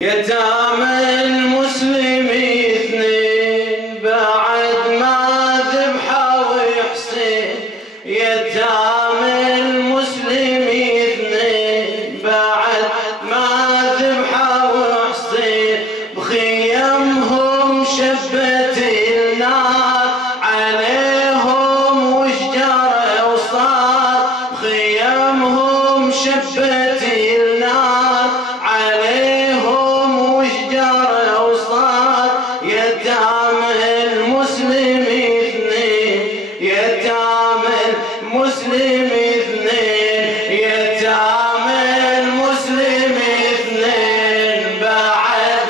يتامى المسلم اثنين بعد ما ذبحوا حسين. يتامى المسلم اثنين بعد ما ذبحوا حسين. بخيمهم شبت النار عليهم وشجر وصار. بخيمهم شبت النار عليهم وشجر وصار. يتامى المسلم اثنين. يتامى المسلم اثنين. يتامى المسلم اثنين بعد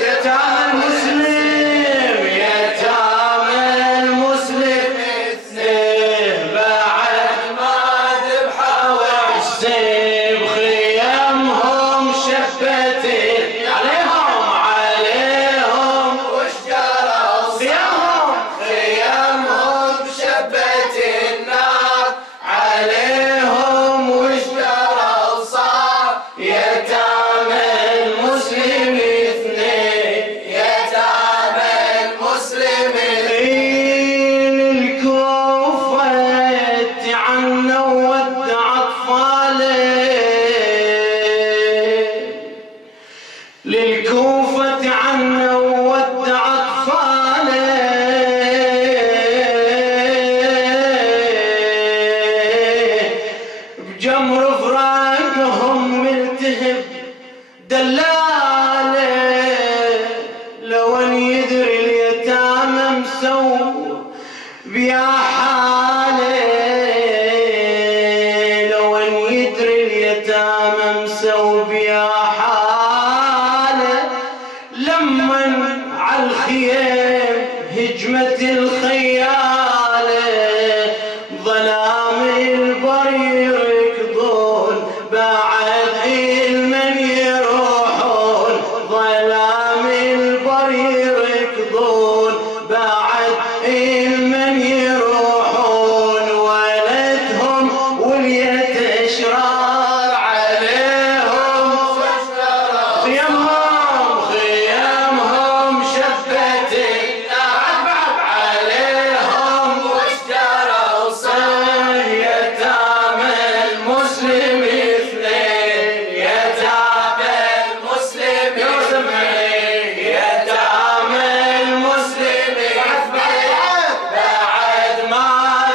يتامى المسلم. يتامى المسلم اثنين بعد ما ذبحوا حسين. بخيمهم شبت عليهم وشجر وصار. خيمهم شبت النار عليهم وشجر وصار. يتامى المسلم اثنين. يتامى المسلم اثنين. الكوفة تعنوا ودع أطفاله. للكوفة عنوا ودع أطفاله. بجمر فراقهم ملتهب دلاله. لو ان يدري اليتامى مسوي بيا حاله. لو ان يدري اليتامى مسوي بيا حاله. لمن عالخيم هجمت الخياله. ظلام البر يركضون بعد المن يروحون. ظلام البر يركضون بعد المن يروحون. ولدهم وليت اشرار عليهم خيامهم شبت النار عليهم وشجر وصار. يتامى المسلم اثنين. يتامى المسلم اثنين. يتامى المسلم اثنين بعد ما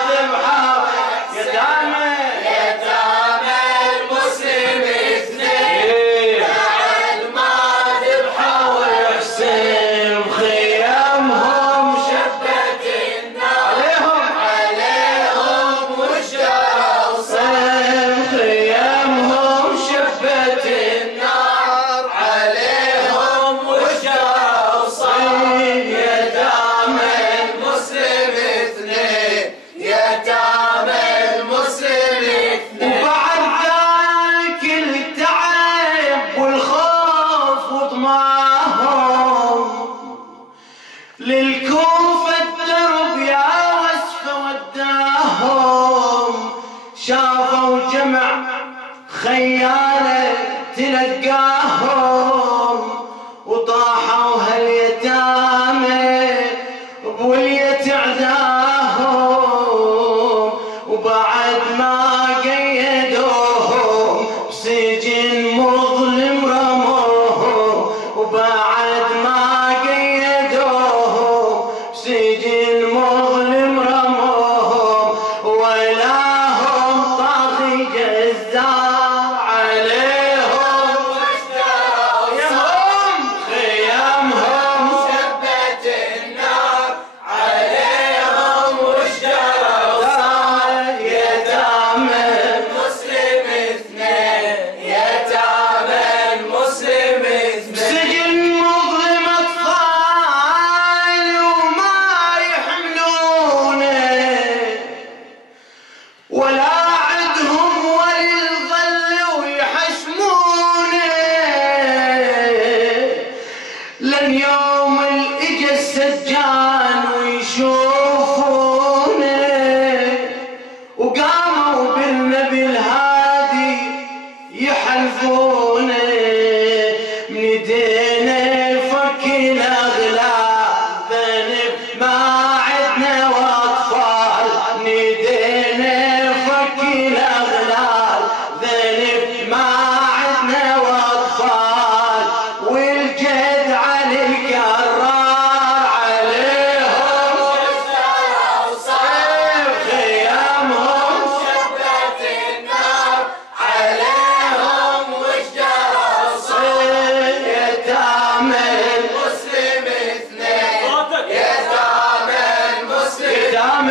ذبحوا. يتامى المسلم اثنين بعد ما ذبحوا حسين. بخيمهم شبت النار عليهم وشجر وصار. خيمهم شبت النار عليهم وشجر وصار. يتامى المسلم اثنين. يتامى المسلم اثنين. وبعد ذاك التعب والخوف وطماهم. للكوفة الدرب يا وسف وداهم. شافوا جمع خيالة تلقاهم. وطاحوا هاليتامى بولية عداهم. وبعد ما قيدوهم بسجن مظلم رموهم. وبعد ما قيدوهم بسجن مظلم رموهم. ولاهم طاغي جزار عليهم خيامهم شبت النار عليهم وشجر وصار. يتامى المسلم اثنين. يتامى المسلم اثنين. بسجن مظلم اطفال وما يحملونه. ولا عدهم وللظل ويحشمونه. لن يوم الاجا السجان ويشوفونه. وقاموا بالنبي الهادي يحلفونه. من نيدينا فك الأغلال ذنب ما عدنا وأطفال نيدينا فك الأغلال ذنب ما عدنا وأطفال والجد على الكرار عليهم وصيف خيامهم شبت النار عليهم وشجر صيف يتامى المسلم اثنين يتامى المسلم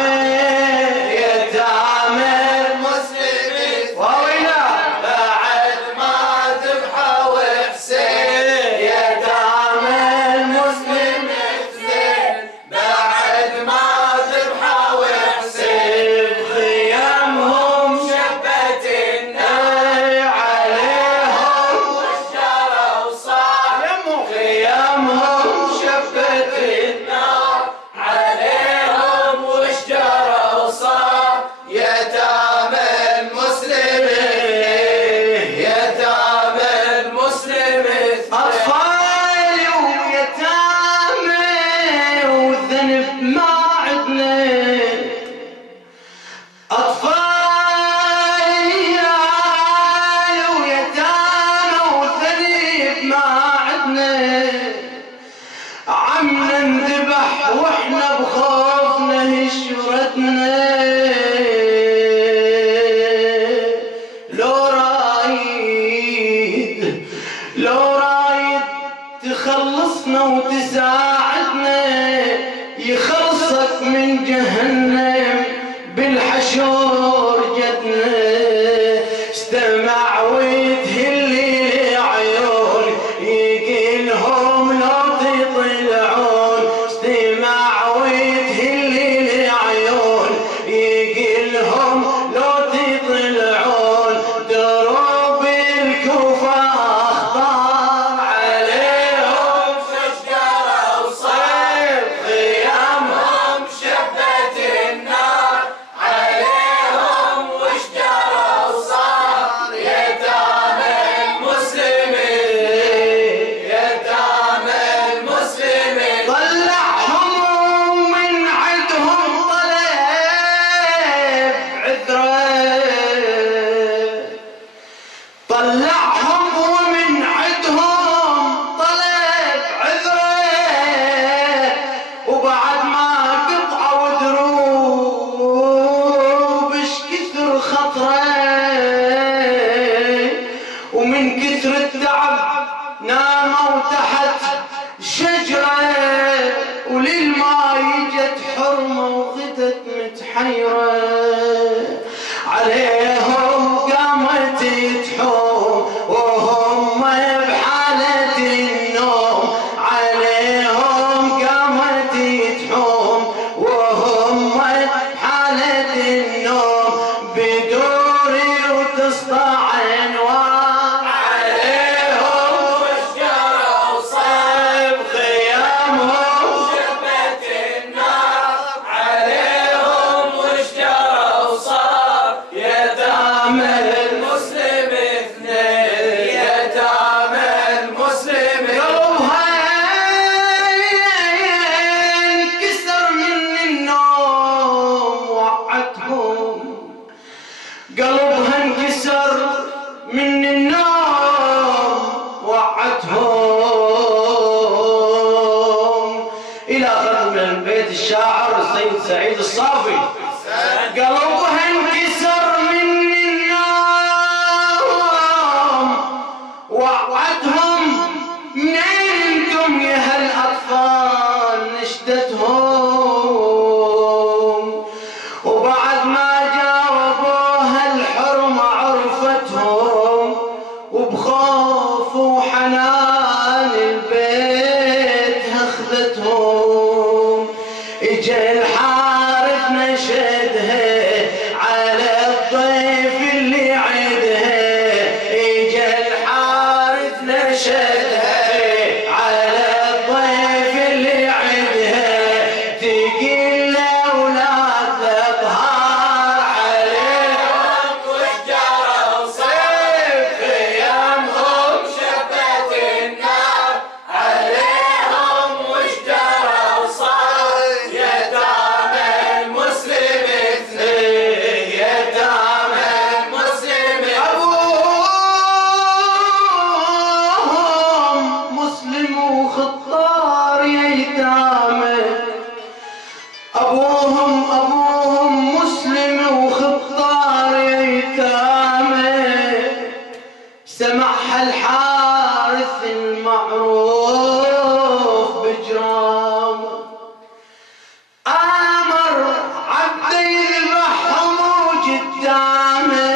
يتامى المسلم وويلا بعد ما ذبحوا حسين يتامى المسلم اثنين بعد ما ذبحوا حسين خيامهم شبت النار عليهم وشجر صار خيامهم شبت النار عليهم وشجر صار يتامى المسلمين يتامى المسلمين أطفال ويتامى والذنب ما عدنا أطفال عيال ويتامى والذنب ما عدنا عمنا انذبح واحنا بخوفنا هشرتنا لو رايد تخلصنا وتساعدنا يخلصك من جهنم بالحشور جدنا استمع وتهلي عيون يقيلهم لو تطلعون استمع وتهلي عيون يقيلهم لو تطلعون دروب الكوفة أخطار عليهم شجرة وصيف خيامهم شبت النار عليهم وشجرة وصار يتامى المسلمين يتامى المسلمين طلعهم من عندهم طلب عذره طلعهم ومن عندهم طلب عذره وبعد ما قطعوا دروب اش كثر خطره ومن كثر التعب ناموا تحت شجره وللماي جت حرمه وغدت متحيره عليهم قامت تحوم وهم بحالة النوم عليهم قامت تحوم وهم بحالة النوم بدوري وتسطع انوار عليهم وشجرة وصيف خيامهم شبت النار عليهم وشجرة وصار يتامى المسلم اثنين يتامى المسلم قلبها انكسر من النوم وعدهم قلبها انكسر من النوم وعدهم إلى آخر من بيت الشاعر السيد سعيد الصافي قلبها انكسر من النوم وعدهم منين انتم يا هالأطفال نشدتهم وبعد ما جاوبوها الحرمة عرفتهم وبخوف وحنان البيت اخذتهم اجا الحارث نشدها معروف بجرام، امر عبده يذبحهم وقدامه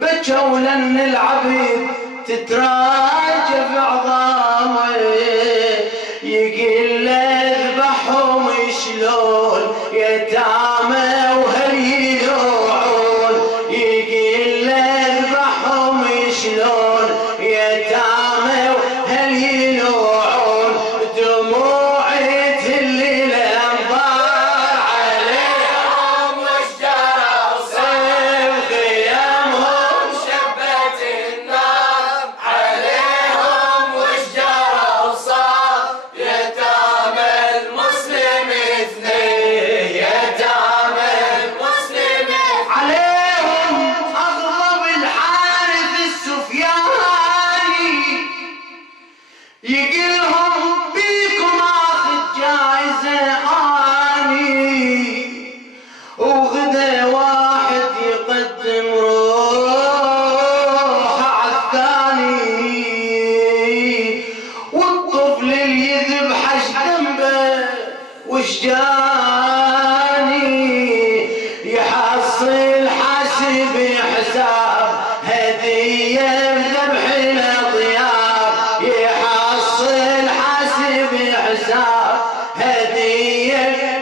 بكوا لان العبيد تتراجف عظامه، يقول له اذبحهم شلون يتامى وهل يلوعون، يقول له اذبحهم شلون يتامى وهل يلوعون، دموعي تهلي الانظار عليهم واشجار صيف خيامهم شبت النار عليهم واشجار صار يتامى المسلم اثنين يتامى المسلم عليهم اغضب الحارث السفياني، يقلهم بيكم اخذ جايزه اني، وغدا واحد يقدم روحه عالثاني، والطفل اللي يذبح ذنبه وش جاني، يحصل حاسب حساب هديه بذبح الاطياب، يحصل حاسب حساب هديه